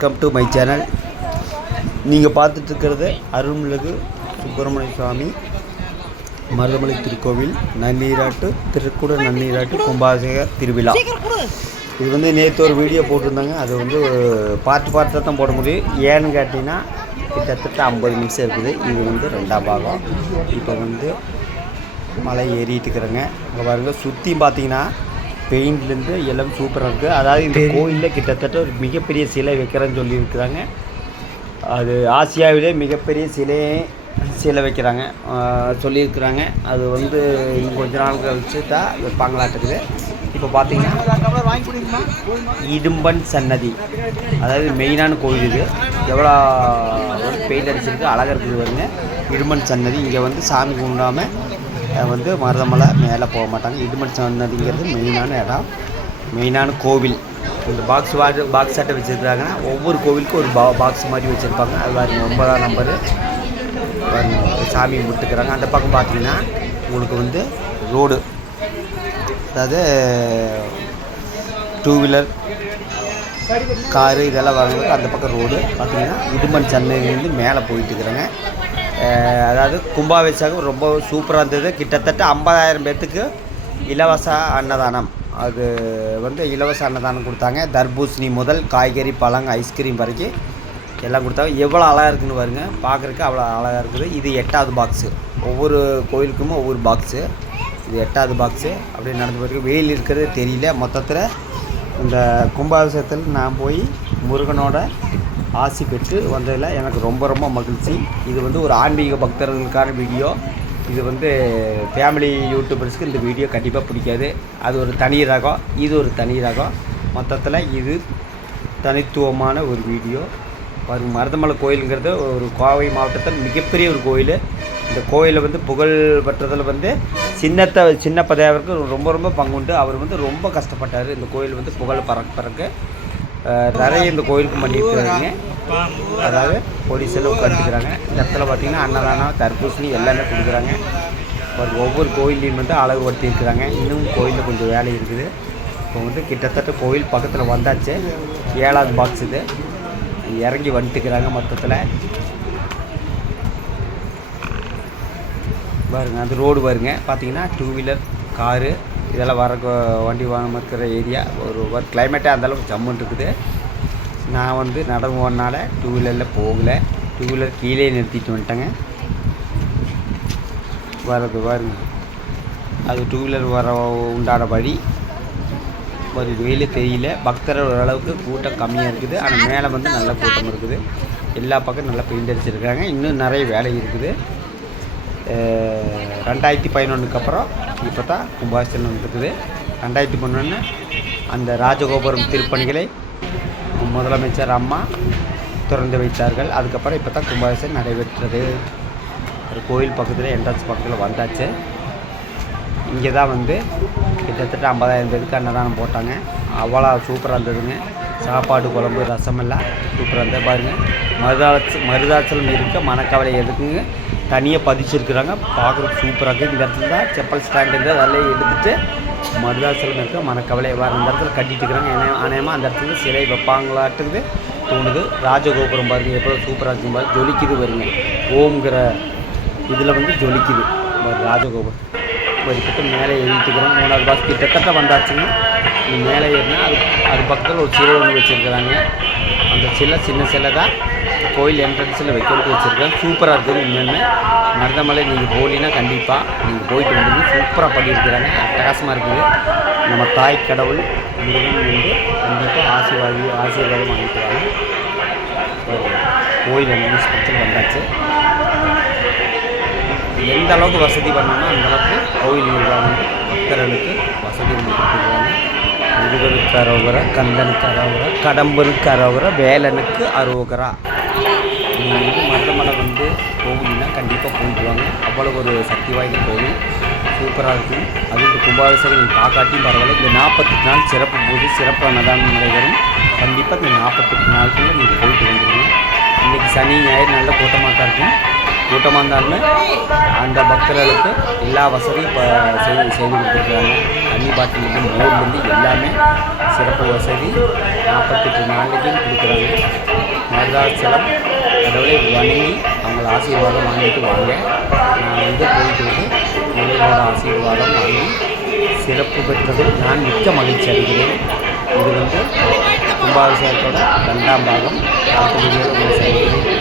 Welcome to my channel நீங்கள் பார்த்துட்ருக்கிறது இருக்கிறது சுப்பிரமணிய சுவாமி மருதமலை திருக்கோவில் நன்னீராட்டு திருக்குட நன்னீராட்டு கும்பாபிஷேக திருவிழா. இது வந்து நேற்று ஒரு வீடியோ போட்டிருந்தாங்க. அது வந்து பார்த்து பார்த்து தான் போட முடியும். ஏன்னு கேட்டிங்கன்னா கிட்டத்தட்ட ஐம்பது நிமிஷம் இருக்குது. இது வந்து ரெண்டாம் பாகம். இப்போ வந்து மலை ஏறிட்டு இருக்கிறேங்க. அங்கே பாருங்கள் சுற்றியும் பார்த்தீங்கன்னா பெயிண்ட்லேருந்து எல்லாம் சூப்பராக இருக்குது அதாவது இந்த கோயிலில் கிட்டத்தட்ட ஒரு மிகப்பெரிய சிலை வைக்கிறேன்னு சொல்லியிருக்கிறாங்க. அது ஆசியாவிலே மிகப்பெரிய சிலையை சிலை வைக்கிறாங்க. சொல்லியிருக்கிறாங்க. அது வந்து இன்னும் கொஞ்ச நாள் கழிச்சு தான் வைப்பாங்களாட்டுக்குது இப்போ பார்த்தீங்கன்னா இடும்பன் சன்னதி. அதாவது மெயினான கோயில் இது. எவ்வளோ பெயிண்ட் அடிச்சிருக்கு அழகாக இருக்குது பாருங்க. இடும்பன் சன்னதி. இங்கே வந்து சாமி கும்பிடாமல் வந்து மருதமலை மேலே போக மாட்டாங்க. இடுமன் சன்னதிங்கிறது மெயினான இடம். மெயினான கோவில். இந்த பாக்ஸ் வாட்டு பாக்ஸ் ஆட்டை வச்சுருக்காங்கன்னா ஒவ்வொரு கோவிலுக்கும் ஒரு பா பாக்ஸ் மாதிரி வச்சுருப்பாங்க. அது பாருங்க ஒன்பதாம் நம்பரு சாமி கும்பிட்டுக்கிறாங்க. அந்த பக்கம் பார்த்தீங்கன்னா உங்களுக்கு வந்து ரோடு அதாவது டூ வீலர் காரு இதெல்லாம் வரவங்களுக்கு அந்த பக்கம் ரோடு பார்த்தீங்கன்னா இடுமன் சென்னையிலேருந்து மேலே போயிட்டு இருக்கிறாங்க அதாவது கும்பாபிஷேகம் ரொம்ப சூப்பராக இருந்தது. கிட்டத்தட்ட ஐம்பதாயிரம் பேர்த்துக்கு இலவச அன்னதானம். அது வந்து இலவச அன்னதானம் கொடுத்தாங்க. தர்பூசணி முதல் காய்கறி பழங்க ஐஸ்கிரீம் வரைக்கும் எல்லாம் கொடுத்தாங்க. எவ்வளோ அழகாக இருக்குன்னு பாருங்க. பார்க்குறக்கு அவ்வளோ அழகாக இருக்குது. இது எட்டாவது பாக்ஸு ஒவ்வொரு கோயிலுக்கும் ஒவ்வொரு பாக்ஸு இது எட்டாவது பாக்ஸு அப்படியே நடந்து போயிருக்கு. வெயில் இருக்கிறது தெரியல. மொத்தத்தில் இந்த கும்பாபிஷேகத்தில் நான் போய் முருகனோட ஆசி பெற்று வந்ததில் எனக்கு ரொம்ப ரொம்ப மகிழ்ச்சி. இது வந்து ஒரு ஆன்மீக பக்தர்களுக்கான வீடியோ. இது வந்து ஃபேமிலி யூடியூபர்ஸ்க்கு இந்த வீடியோ கண்டிப்பாக பிடிக்காது. அது ஒரு தனி ரகம். இது ஒரு தனி ரகம். மொத்தத்தில் இது தனித்துவமான ஒரு வீடியோ. மருதமலை கோயிலுங்கிறது ஒரு கோவை மாவட்டத்தில் மிகப்பெரிய ஒரு கோயில். இந்த கோயிலை வந்து புகழ் பெற்றதில் வந்து சின்னத்தை சின்னப்பதேவருக்கு ரொம்ப ரொம்ப பங்குண்டு அவர் வந்து ரொம்ப கஷ்டப்பட்டார். இந்த கோயில் வந்து புகழ் பறக்க பறக்க நிறைய இந்த கோயிலுக்கு பண்ணியிருக்கிறாங்க அதாவது போலீஸில் உட்காந்துக்கிறாங்க இந்த இடத்துல பார்த்தீங்கன்னா அன்னதானம் தர்பூசணி எல்லாமே கொடுக்குறாங்க. ஒரு ஒவ்வொரு கோயிலையும் வந்து அழகுபடுத்தியிருக்கிறாங்க இன்னும் கோயிலில் கொஞ்சம் வேலை இருக்குது. இப்போ வந்து கிட்டத்தட்ட கோயில் பக்கத்தில் வந்தாச்சு. ஏழாவது பாக்ஸ் இது. இறங்கி வந்துட்டுக்கிறாங்க மொத்தத்தில். பாருங்க அந்த ரோடு பாருங்க. பார்த்தீங்கன்னா டூ வீலர் காரு இதெல்லாம் வர வண்டி வாங்க இருக்கிற ஏரியா ஒரு ஒரு கிளைமேட்டே அந்தளவுக்கு ஜம்முன்னு இருக்குது நான் வந்து நடந்து போனால் டூ வீலரில் போகலை. டூ வீலர் கீழே நிறுத்திட்டு வந்துட்டேங்க. வரது பாருங்க. அது டூ வீலர் வர உண்டான வழி. ஒரு வெயில் தெரியல. பக்தர் ஓரளவுக்கு கூட்டம் கம்மியாக இருக்குது. ஆனால் மேலே வந்து நல்ல கூட்டம் இருக்குது. எல்லா பக்கம் நல்லா பெயிண்ட் அடிச்சிருக்காங்க. இன்னும் நிறைய வேலை இருக்குது. ரெண்டாயிரத்தி பதினொன்றுக்கு அப்புறம் இப்போ தான் கும்பாபிஷேகம் இருக்குது ரெண்டாயிரத்தி பதினொன்று அந்த ராஜகோபுரம் திருப்பணிகளை முதலமைச்சர் அம்மா திறந்து வைத்தார்கள். அதுக்கப்புறம் இப்போ தான் கும்பாபிஷேகம் நடைபெற்றது. ஒரு கோயில் பக்கத்தில் என்ட்ரன்ஸ் பக்கத்தில் வந்தாச்சு. இங்கே தான் வந்து கிட்டத்தட்ட ஐம்பதாயிரம் பேருக்கு அன்னதானம் போட்டாங்க. அவ்வளோ சூப்பராக இருந்ததுங்க. சாப்பாடு குழம்பு ரசமெல்லாம் சூப்பராக இருந்தது. பாருங்கள் மருதாச்ச மருதாச்சலம் இருக்க மனக்கவலை எதுக்குங்க? தனியாக பதிச்சிருக்கிறாங்க. பார்க்குறதுக்கு சூப்பராக இருக்குது இந்த இடத்துல தான் செப்பல் ஸ்டாண்ட் இருந்து அதெல்லாம் எடுத்துட்டு மருதாச்சலம் இருக்க மனக்கவலை வேறு அந்த இடத்துல கட்டிட்டு இருக்கிறாங்க. ஏன்னா அநேகமாக அந்த இடத்துல சிலை வைப்பாங்களாட்டுக்குது தோணுது. ராஜகோபுரம் பாருங்க எவ்வளோ சூப்பராக இருக்கும் பாருங்க ஜொலிக்குது வருங்க ஓம்ங்கிற இதில் வந்து ஜொலிக்குது. ராஜகோபுரம். ஒரு பக்கம் மேலே ஏறிட்டுக்கிறோம் மூணாவது பாஸ் கிட்டத்தட்ட வந்தாச்சுங்க. மேலே ஏறினா அது அது பக்கத்தில் ஒரு சிறு ஒன்று வச்சுருக்கிறாங்க. அந்த சிலை சின்ன சிலை தான் கோயில் என்ட்ரன்ஸில் வைக்கிறதுக்கு வச்சுருக்கேன் சூப்பராக இருக்குது உண்மையுமே மருதமலை நீங்கள் போகலினா கண்டிப்பாக நீங்கள் போயிட்டு வந்து சூப்பராக பண்ணியிருக்கிறாங்க. அட்டகாசமாக இருக்குது. நம்ம தாய் கடவுள் முருகன் வந்து கண்டிப்பாக ஆசீர்வாதி ஆசீர்வாதம் வாங்கிக்கிறாங்க. கோயில் என்ட்ரன்ஸ் பக்கத்தில் வந்தாச்சு. எந்த அளவுக்கு வசதி பண்ணணுமோ அந்த அளவுக்கு கோயில் நிர்வாகம் பக்தர்களுக்கு வசதி பண்ணி கொடுத்துருக்காங்க. முருகனுக்கு அரோகரா கந்தனுக்கு அரோகரா கடம்பனுக்கு அரோகரா வேலனுக்கு அரோகரா. நீங்கள் வந்து மருதமலை வந்து கோவில்னா கண்டிப்பாக போயிட்டு வாங்க. அவ்வளோ ஒரு சக்தி வாய்ந்த கோவில். சூப்பராக இருக்கும். அதுவும் இந்த கும்பாபிஷேகம் நீங்கள் பார்க்காட்டியும் பரவாயில்ல. இந்த நாற்பத்தெட்டு நாள் சிறப்பு பூஜை சிறப்பு அன்னதானம் நடைபெறும். கண்டிப்பாக இந்த நாற்பத்தெட்டு நாளுக்குள்ளே நீங்கள் போயிட்டு வந்துடுங்க இன்றைக்கி சனி ஞாயிறு நல்ல கூட்டம் கூட்டமாக இருந்தாலுமே அந்த பக்தர்களுக்கு எல்லா வசதியும் இப்போ செய்து செய்து கொடுத்துருக்காங்க தண்ணி பாட்டிலேருந்து மோர்லேருந்து எல்லாமே சிறப்பு வசதி. நாற்பத்தெட்டு நாளைக்கும் கொடுக்குறாங்க. மருதாச்சலம் கடவுளை வணங்கி அவங்கள ஆசீர்வாதம் வாங்கிட்டு வாங்க. நான் வந்து போயிட்டு வந்து முருகனோட ஆசீர்வாதம் வாங்கி சிறப்பு பெற்றதில் நான் மிக்க மகிழ்ச்சி அடைகிறேன். இது வந்து கும்பாபிஷேகத்தோட ரெண்டாம் பாகம். அடுத்த வீடியோவில்